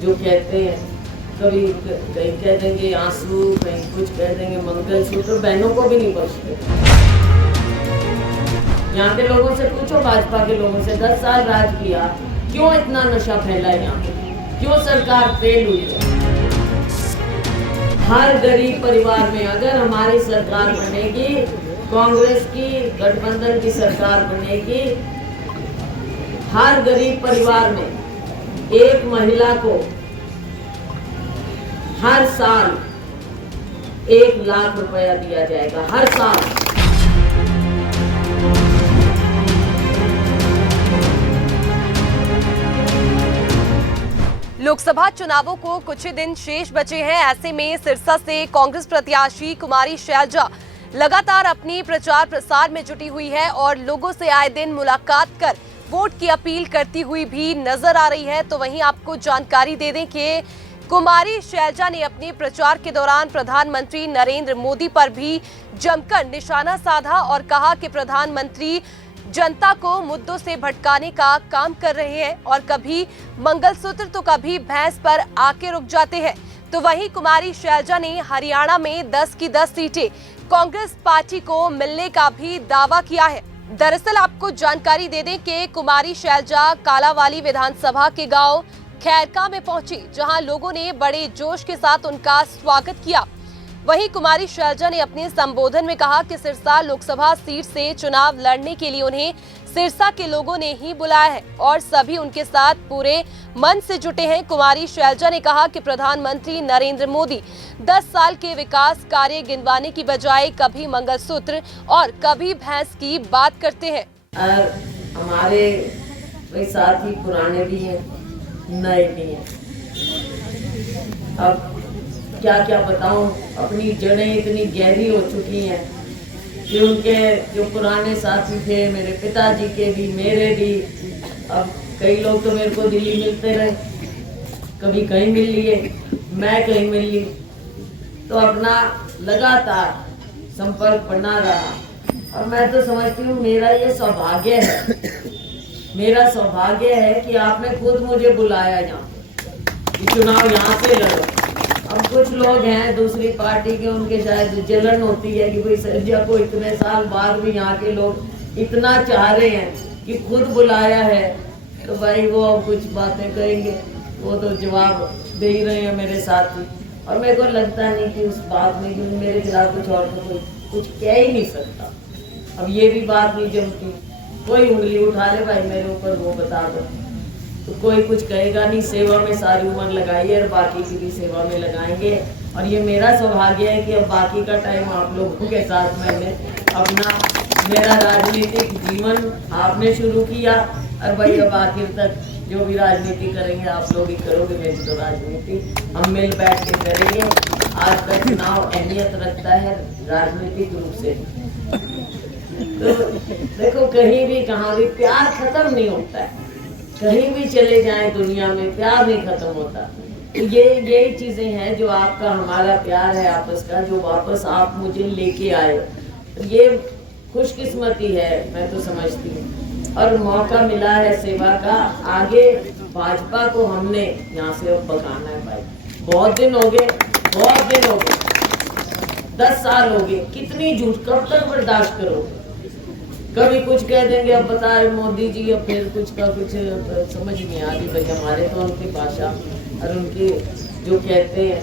जो कहते हैं, कभी कहीं कह देंगे आंसू, कहीं कुछ कह देंगे मंगलसूत्र, बहनों को भी नहीं बख्शते। यहाँ के लोगों से पूछो, भाजपा के लोगों से, 10 साल राज किया, क्यों इतना नशा फैला है यहाँ पे, क्यों सरकार फेल हुई है। हर गरीब परिवार में अगर हमारी सरकार बनेगी, कांग्रेस की गठबंधन की सरकार बनेगी, हर गरीब परिवार में एक महिला को हर साल 1 लाख रुपया दिया जाएगा, हर साल। लोकसभा चुनावों को कुछ ही दिन शेष बचे हैं। ऐसे में सिरसा से कांग्रेस प्रत्याशी कुमारी शैलजा लगातार अपनी प्रचार प्रसार में जुटी हुई है और लोगों से आए दिन मुलाकात कर वोट की अपील करती हुई भी नजर आ रही है। तो वहीं आपको जानकारी दे दें कि कुमारी शैलजा ने अपने प्रचार के दौरान प्रधानमंत्री नरेंद्र मोदी पर भी जमकर निशाना साधा और कहा कि प्रधानमंत्री जनता को मुद्दों से भटकाने का काम कर रहे हैं और कभी मंगलसूत्र तो कभी भैंस पर आके रुक जाते हैं। तो वहीं कुमारी शैलजा ने हरियाणा में 10 की 10 सीटें कांग्रेस पार्टी को मिलने का भी दावा किया है। दरअसल आपको जानकारी दे दें कि कुमारी शैलजा कालावाली विधानसभा के गांव खैरका में पहुंची, जहां लोगों ने बड़े जोश के साथ उनका स्वागत किया। वहीं कुमारी शैलजा ने अपने संबोधन में कहा कि सिरसा लोकसभा सीट से चुनाव लड़ने के लिए उन्हें सिरसा के लोगों ने ही बुलाया है और सभी उनके साथ पूरे मन से जुटे हैं। कुमारी शैलजा ने कहा कि प्रधानमंत्री नरेंद्र मोदी 10 साल के विकास कार्य गिनवाने की बजाय कभी मंगलसूत्र और कभी भैंस की बात करते हैं। हमारे साथी पुराने भी हैं, नए भी हैं। अब क्या क्या बताऊं, अपनी जड़ें इतनी गहरी हो चुकी हैं कि उनके जो पुराने साथी थे, मेरे पिताजी के भी, मेरे भी, अब कई लोग तो मेरे को दिल्ली मिलते रहे, कभी कहीं मिल लिए, मैं कहीं मिल ली, तो अपना लगातार संपर्क बना रहा। और मैं तो समझती हूँ मेरा ये सौभाग्य है, मेरा सौभाग्य है कि आपने खुद मुझे बुलाया यहाँ पे, चुनाव यहाँ से लड़ो। अब कुछ लोग हैं दूसरी पार्टी के, उनके शायद जलन होती है कि भाई शैलजा को इतने साल बाद भी यहाँ के लोग इतना चाह रहे हैं कि खुद बुलाया है, तो भाई वो कुछ बातें कहेंगे, वो तो जवाब दे ही रहे हैं मेरे साथी। और मेरे को लगता नहीं कि उस बात में कि मेरे खिलाफ कुछ और तो कोई कुछ कह ही नहीं सकता। अब ये भी बात नहीं जमती, कोई उंगली उठा ले भाई मेरे ऊपर, वो बता दो, तो कोई कुछ कहेगा नहीं। सेवा में सारी उम्र लगाई है और बाकी की भी सेवा में लगाएंगे। और ये मेरा सौभाग्य है कि अब बाकी का टाइम आप लोगों के साथ मैंने अपना मेरा राजनीतिक जीवन आपने शुरू किया, और भाई अब आखिर तक जो भी राजनीति करेंगे आप लोग ही करोगे, मेरी तो राजनीति हम मिल बैठ के करेंगे। आज तक चुनाव अहमियत रखता है राजनीतिक रूप से। तो देखो, कहीं भी कहाँ भी प्यार खत्म नहीं होता है, कहीं भी चले जाएं दुनिया में प्यार नहीं खत्म होता। तो यही चीजें हैं जो आपका हमारा प्यार है आपस का, जो वापस आप मुझे लेके आए, तो ये खुशकिस्मती है मैं तो समझती हूँ। और मौका मिला है सेवा का, आगे भाजपा को हमने यहाँ से अब भगाना है भाई। बहुत दिन हो गए, बहुत दिन हो गए, 10 साल हो गए, कितनी झूठ कब तक बर्दाश्त करोगे। कभी कुछ कह देंगे, अब बता रहे मोदी जी, अब फिर कुछ का कुछ समझ नहीं आती भाई हमारे तो उनकी भाषा और उनके जो कहते हैं,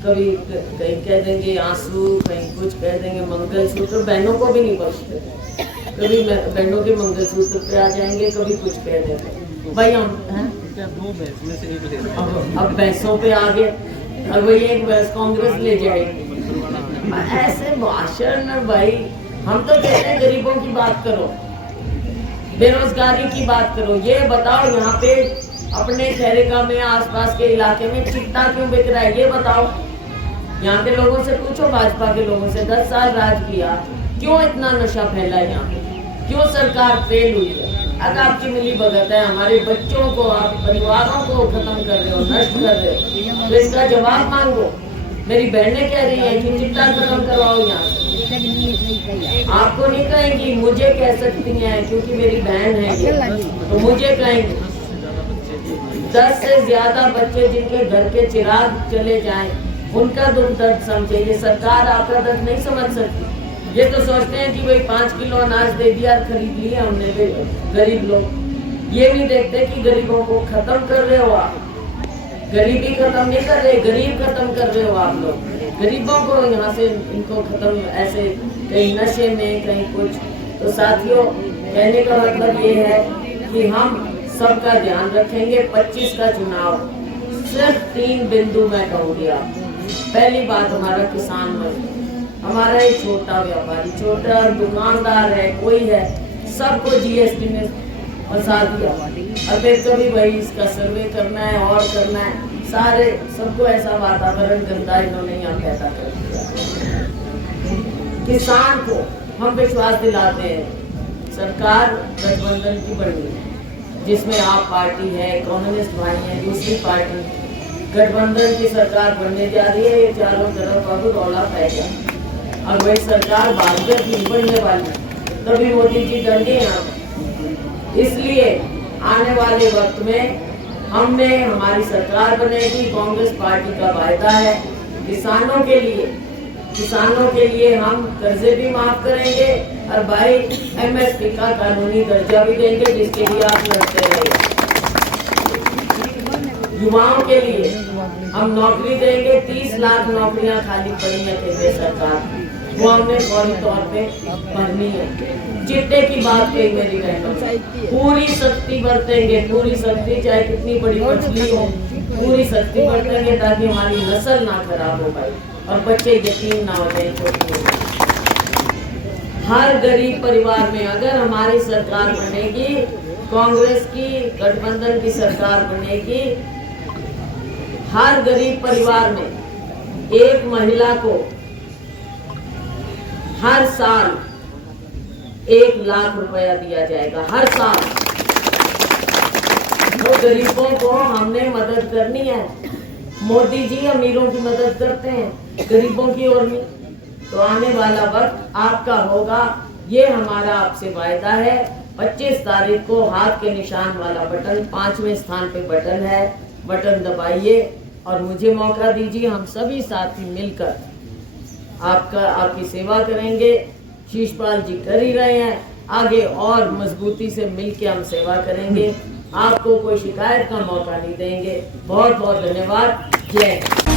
कभी कहीं कह देंगे आंसू, कहीं कुछ कह देंगे मंगलसूत्र, बहनों को भी नहीं बख्शते। कभी बहनों के मंगलसूत्र पे आ जाएंगे, कभी कुछ कह देंगे भाई हम अब भैंसों पे आ गए, अब वही एक भैंस कांग्रेस ले जाएगी। ऐसे भाषण भाई, हम तो कहते हैं गरीबों की बात करो, बेरोजगारी की बात करो। ये बताओ यहाँ पे अपने खैरेका में आसपास के इलाके में चिट्टा क्यों बिक रहा है, ये बताओ। यहाँ के लोगों से पूछो, भाजपा के लोगों से, 10 साल राज किया, क्यों इतना नशा फैला है यहाँ पे, क्यों सरकार फेल हुई है। अगर आपकी मिली भगत है, हमारे बच्चों को, आप परिवारों को खत्म कर रहे हो, नष्ट कर रहे हो, तो इसका जवाब मांगो। मेरी बहनें कह रही है कि चिट्टा खत्म करवाओ यहाँ से। आपको नहीं कहेंगी, मुझे कह सकती हैं क्योंकि मेरी बहन है ये, तो मुझे कहेंगी। 10 से ज्यादा बच्चे जिनके घर के चिराग चले जाएं, उनका दुख दर्द समझे। ये सरकार आपका दर्द नहीं समझ सकती। ये तो सोचते हैं कि भाई 5 किलो अनाज दे दिया, खरीद लिया हमने गरीब लोग। ये नहीं देखते कि गरीबों को खत्म कर रहे हो आप। गरीबी खत्म नहीं कर रहे, गरीब खत्म कर रहे हो आप लोग। गरीबों को यहाँ से इनको खत्म, ऐसे कहीं नशे में कहीं कुछ। तो साथियों, कहने का मतलब ये है कि हम सबका ध्यान रखेंगे। 25 का चुनाव, सिर्फ 3 बिंदु मैं कहूँगी आपको। पहली बात, हमारा किसान मजदूर, हमारा एक छोटा व्यापारी, छोटा दुकानदार है, कोई है, सबको GST में फंसा दिया। और फिर कभी भाई इसका सर्वे करना है और करना है, सारे सबको ऐसा वातावरण गंदा इन्होंने यहाँ पैदा कर दिया। किसान को हम विश्वास दिलाते हैं, सरकार गठबंधन की बनी है, जिसमें आप पार्टी है, कम्युनिस्ट भाई है, दूसरी पार्टी, गठबंधन की सरकार बनने जा रही है। ये चारों तरफ अब रौला फैल गया और वही सरकार भाजपा की बनने वाली, तभी मोदी जी डंडे यहाँ। इसलिए आने वाले वक्त में हमारी सरकार बनेगी। कांग्रेस पार्टी का वायदा है किसानों के लिए हम कर्जे भी माफ करेंगे और भाई MSP का कानूनी दर्जा भी देंगे, जिसके लिए आप लड़ते रहे। युवाओं के लिए हम नौकरी देंगे। 30 लाख नौकरियां खाली पड़ी है केंद्र सरकार, वो हमने फौरी तौर पे भरनी है। चिट्टे की बात कही मेरी बहनों, पूरी सख्ती बरतेंगे, पूरी सख्ती, चाहे कितनी बड़ी मछली हो, पूरी सख्ती बरतेंगे ताकि हमारी नस्ल ना खराब हो पाए और बच्चे यतीम ना हो जाए, छोटे। हर गरीब परिवार में अगर हमारी सरकार बनेगी, कांग्रेस की गठबंधन की सरकार बनेगी, हर गरीब परिवार में एक महिला को हर साल 1 लाख रुपया दिया जाएगा, हर साल। तो गरीबों को हमने मदद करनी है। मोदी जी अमीरों की मदद करते हैं, गरीबों की ओर नहीं। तो आने वाला वक्त आपका होगा, ये हमारा आपसे वायदा है। 25 तारीख को हाथ के निशान वाला बटन, 5वें स्थान पे बटन है, बटन दबाइए और मुझे मौका दीजिए। हम सभी साथी मिलकर आपकी सेवा करेंगे। शीशपाल जी कर ही रहे हैं, आगे और मजबूती से मिलके हम सेवा करेंगे। आपको कोई शिकायत का मौका नहीं देंगे। बहुत बहुत धन्यवाद। जय हिंद।